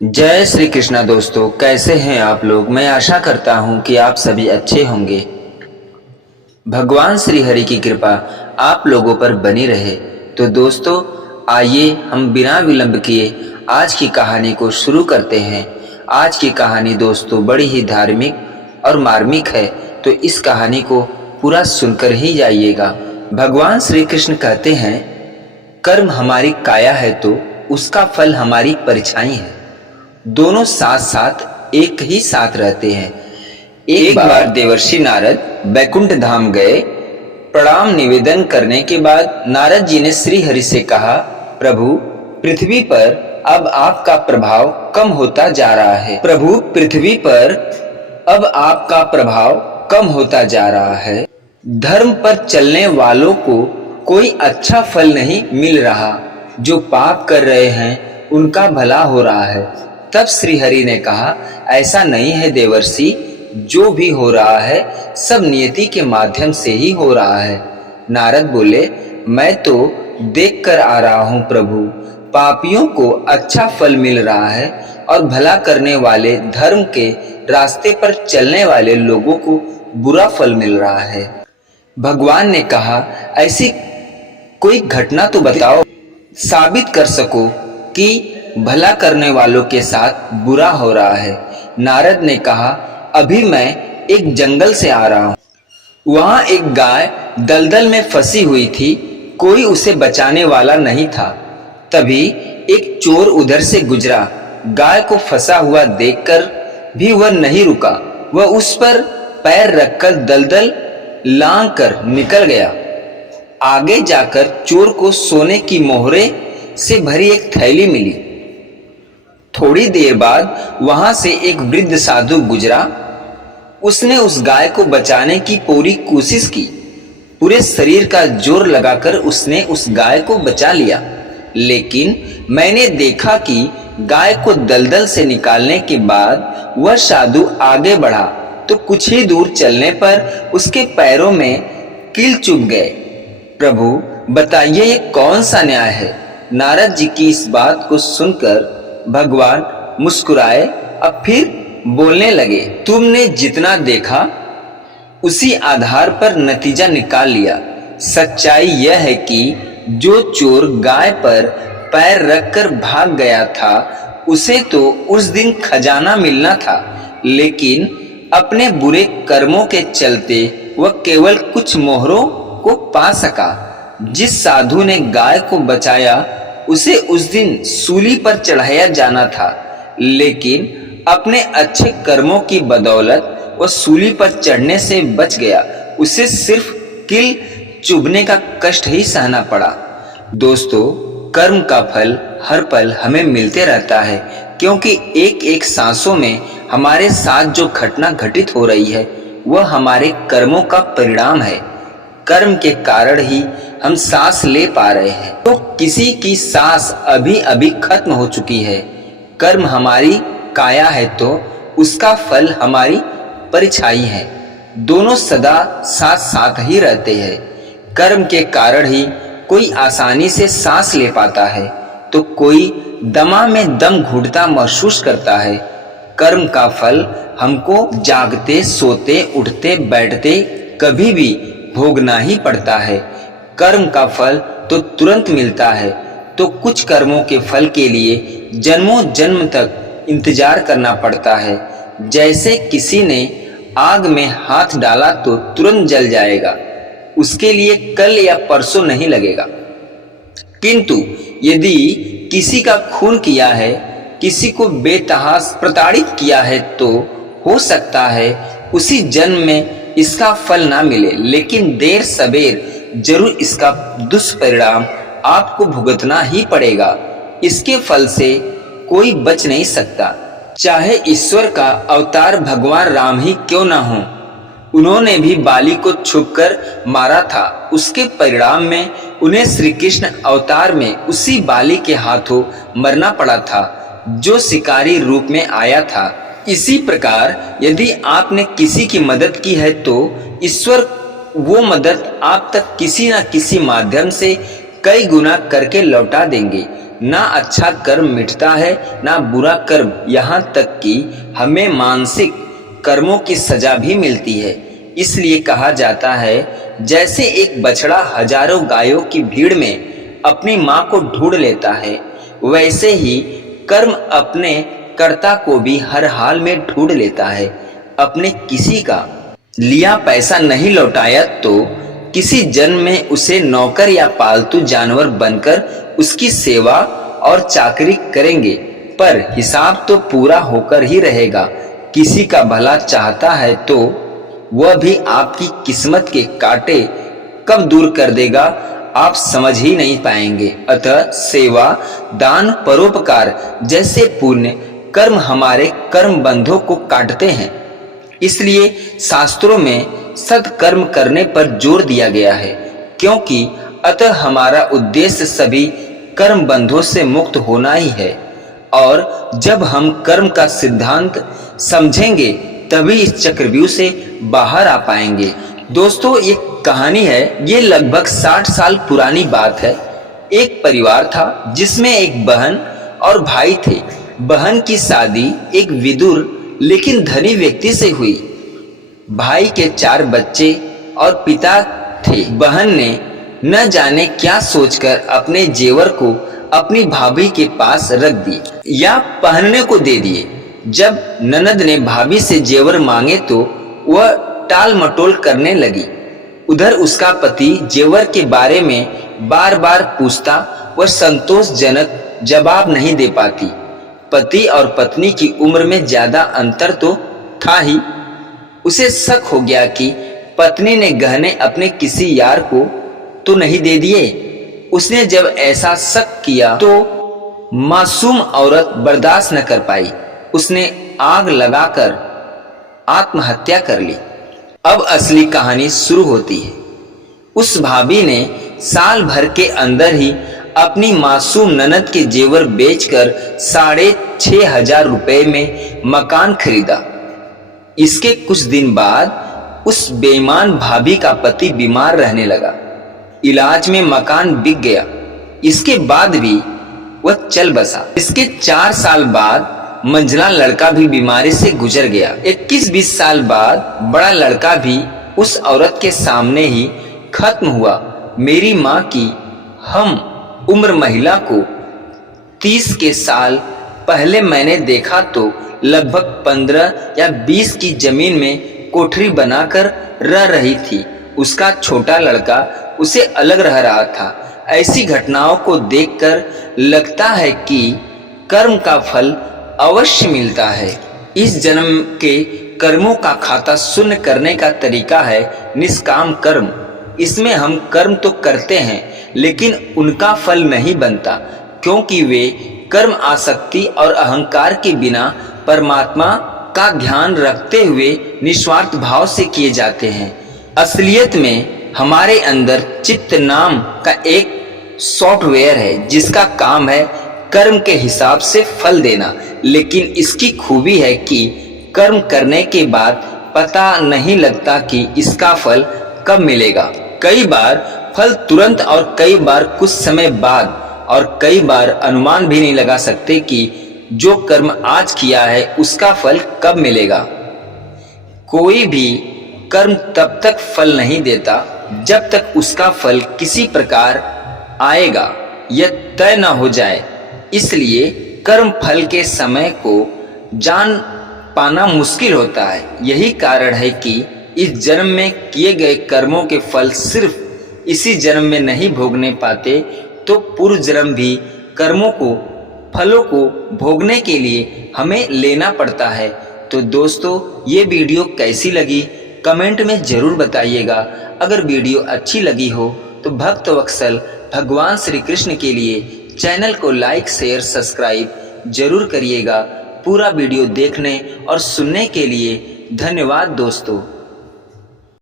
जय श्री कृष्णा दोस्तों, कैसे हैं आप लोग। मैं आशा करता हूं कि आप सभी अच्छे होंगे। भगवान श्री हरि की कृपा आप लोगों पर बनी रहे। तो दोस्तों, आइए हम बिना विलंब किए आज की कहानी को शुरू करते हैं। आज की कहानी दोस्तों बड़ी ही धार्मिक और मार्मिक है, तो इस कहानी को पूरा सुनकर ही जाइएगा। भगवान श्री कृष्ण कहते हैं, कर्म हमारी काया है तो उसका फल हमारी परछाई है। दोनों साथ साथ एक ही साथ रहते हैं। एक बार देवर्षि नारद बैकुंठ धाम गए। प्रणाम निवेदन करने के बाद नारद जी ने श्री हरि से कहा, प्रभु, पृथ्वी पर अब आपका प्रभाव कम होता जा रहा है। प्रभु, पृथ्वी पर अब आपका प्रभाव कम होता जा रहा है। धर्म पर चलने वालों को कोई अच्छा फल नहीं मिल रहा। जो पाप कर रहे हैं उनका भला हो रहा है। तब श्री हरि ने कहा, ऐसा नहीं है देवर्षि, जो भी हो रहा है सब नियति के माध्यम से ही हो रहा है। नारद बोले, मैं तो देख कर आ रहा हूँ प्रभु, पापियों को अच्छा फल मिल रहा है और भला करने वाले धर्म के रास्ते पर चलने वाले लोगों को बुरा फल मिल रहा है। भगवान ने कहा, ऐसी कोई घटना तो बताओ, साबित कर सको कि भला करने वालों के साथ बुरा हो रहा है। नारद ने कहा, अभी मैं एक जंगल से आ रहा हूँ। वहां एक गाय दलदल में फंसी हुई थी। कोई उसे बचाने वाला नहीं था। तभी एक चोर उधर से गुजरा। गाय को फंसा हुआ देखकर भी वह नहीं रुका। वह उस पर पैर रखकर दलदल लांघ कर निकल गया। आगे जाकर चोर को सोने की मोहरे से भरी एक थैली मिली। थोड़ी देर बाद वहां से एक वृद्ध साधु गुजरा। उसने उस गाय को बचाने की पूरी कोशिश की। पूरे शरीर का जोर लगाकर उसने उस गाय को बचा लिया। लेकिन मैंने देखा कि गाय को दलदल से निकालने के बाद वह साधु आगे बढ़ा तो कुछ ही दूर चलने पर उसके पैरों में कील चुभ गए। प्रभु, बताइए ये कौन सा न्याय है। नारद जी की इस बात को सुनकर भगवान मुस्कुराए। अब फिर बोलने लगे, तुमने जितना देखा उसी आधार पर नतीजा निकाल लिया। सच्चाई यह है कि जो चोर गाय पर पैर रखकर भाग गया था उसे तो उस दिन खजाना मिलना था, लेकिन अपने बुरे कर्मों के चलते वह केवल कुछ मोहरों को पा सका। जिस साधु ने गाय को बचाया उसे उस दिन सूली पर चढ़ाया जाना था, लेकिन अपने अच्छे कर्मों की बदौलत वह सूली पर चढ़ने से बच गया। उसे सिर्फ कील चुभने का कष्ट ही सहना पड़ा। दोस्तों, कर्म का फल हर पल हमें मिलते रहता है, क्योंकि एक एक सांसों में हमारे साथ जो घटना घटित हो रही है वह हमारे कर्मों का परिणाम है। कर्म के कारण ही हम सांस ले पा रहे हैं। तो किसी की सांस अभी अभी खत्म हो चुकी है। कर्म हमारी काया है तो उसका फल हमारी परछाई है। दोनों सदा साथ साथ ही रहते हैं। कर्म के कारण ही कोई आसानी से सांस ले पाता है तो कोई दमा में दम घुटता महसूस करता है। कर्म का फल हमको जागते, सोते, उठते, बैठते कभी भी भोगना ही पड़ता है। कर्म का फल तो तुरंत मिलता है, तो कुछ कर्मों के फल के लिए जन्मों जन्म तक इंतजार करना पड़ता है। जैसे किसी ने आग में हाथ डाला तो तुरंत जल जाएगा, उसके लिए कल या परसों नहीं लगेगा। किंतु यदि किसी का खून किया है, किसी को बेतहास प्रताड़ित किया है, तो हो सकता है उसी जन्म में इसका फल ना मिले, लेकिन देर सबेर जरूर इसका दुष्परिणाम आपको भुगतना ही पड़ेगा। इसके फल से कोई बच नहीं सकता। चाहे ईश्वर का अवतार भगवान राम ही क्यों ना हो, उन्होंने भी बाली को छुपकर मारा था। उसके परिणाम में उन्हें श्री कृष्ण अवतार में उसी बाली के हाथों मरना पड़ा था जो शिकारी रूप में आया था। इसी प्रकार यदि आपने किसी की मदद की है तो ईश्वर वो मदद आप तक किसी न किसी माध्यम से कई गुना करके लौटा देंगे। ना अच्छा कर्म मिटता है ना बुरा कर्म, यहाँ तक कि हमें मानसिक कर्मों की सजा भी मिलती है। इसलिए कहा जाता है, जैसे एक बछड़ा हजारों गायों की भीड़ में अपनी माँ को ढूंढ लेता है, वैसे ही कर्म अपने कर्ता को भी हर हाल में ढूंढ लेता है। अपने किसी का लिया पैसा नहीं लौटाया तो किसी जन्म में उसे नौकर या पालतू जानवर बनकर उसकी सेवा और चाकरी करेंगे, पर हिसाब तो पूरा होकर ही रहेगा। किसी का भला चाहता है तो वह भी आपकी किस्मत के कांटे कब दूर कर देगा, आप समझ ही नहीं पाएंगे। अतः सेवा, दान, परोपकार जैसे पुण्य कर्म हमारे कर्म बंधों को काटते हैं। इसलिए शास्त्रों में सत्कर्म करने पर जोर दिया गया है, क्योंकि अतः हमारा उद्देश्य सभी कर्म बंधों से मुक्त होना ही है। और जब हम कर्म का सिद्धांत समझेंगे तभी इस चक्रव्यूह से बाहर आ पाएंगे। दोस्तों, ये कहानी है, ये लगभग 60 साल पुरानी बात है। एक परिवार था जिसमें एक बहन और भाई थे। बहन की शादी एक विदुर लेकिन धनी व्यक्ति से हुई। भाई के 4 बच्चे और पिता थे। बहन ने न जाने क्या सोचकर अपने जेवर को अपनी भाभी के पास रख दिए या पहनने को दे दिए। जब ननद ने भाभी से जेवर मांगे तो वह टाल मटोल करने लगी। उधर उसका पति जेवर के बारे में बार बार पूछता, वह संतोषजनक जवाब नहीं दे पाती। पति और पत्नी की उम्र में ज्यादा अंतर तो था ही। उसे शक हो गया कि पत्नी ने गहने अपने किसी यार को तो नहीं दे दिए। उसने जब ऐसा शक किया तो मासूम औरत बर्दाश्त न कर पाई। उसने आग लगाकर आत्महत्या कर ली। अब असली कहानी शुरू होती है। उस भाभी ने साल भर के अंदर ही अपनी मासूम ननद के जेवर बेचकर 6,500 रुपए में मकान खरीदा। इसके कुछ दिन बाद उस बेईमान भाभी का पति बीमार रहने लगा। इलाज में मकान बिक गया। इसके बाद भी वह चल बसा। इसके 4 साल बाद मंझला लड़का भी बीमारी से गुजर गया। 21-20 साल बाद बड़ा लड़का भी उस औरत के सामने ही खत्म हुआ। मेरी माँ की हम उम्र महिला को 30 के साल पहले मैंने देखा तो लगभग 15 या 20 की जमीन में कोठरी बनाकर रह रही थी। उसका छोटा लड़का उसे अलग रह रहा था। ऐसी घटनाओं को देखकर लगता है कि कर्म का फल अवश्य मिलता है। इस जन्म के कर्मों का खाता शून्य करने का तरीका है निष्काम कर्म। इसमें हम कर्म तो करते हैं लेकिन उनका फल नहीं बनता, क्योंकि वे कर्म आसक्ति और अहंकार के बिना परमात्मा का ध्यान रखते हुए निस्वार्थ भाव से किए जाते हैं। असलियत में हमारे अंदर चित्त नाम का एक सॉफ्टवेयर है जिसका काम है कर्म के हिसाब से फल देना। लेकिन इसकी खूबी है कि कर्म करने के बाद पता नहीं लगता कि इसका फल कब मिलेगा। कई बार फल तुरंत और कई बार कुछ समय बाद, और कई बार अनुमान भी नहीं लगा सकते कि जो कर्म आज किया है उसका फल कब मिलेगा। कोई भी कर्म तब तक फल नहीं देता जब तक उसका फल किसी प्रकार आएगा यह तय न हो जाए। इसलिए कर्म फल के समय को जान पाना मुश्किल होता है। यही कारण है कि इस जन्म में किए गए कर्मों के फल सिर्फ इसी जन्म में नहीं भोगने पाते, तो पूर्व जन्म भी कर्मों को फलों को भोगने के लिए हमें लेना पड़ता है। तो दोस्तों, ये वीडियो कैसी लगी कमेंट में जरूर बताइएगा। अगर वीडियो अच्छी लगी हो तो भक्त वत्सल भगवान श्री कृष्ण के लिए चैनल को लाइक शेयर सब्सक्राइब जरूर करिएगा। पूरा वीडियो देखने और सुनने के लिए धन्यवाद दोस्तों।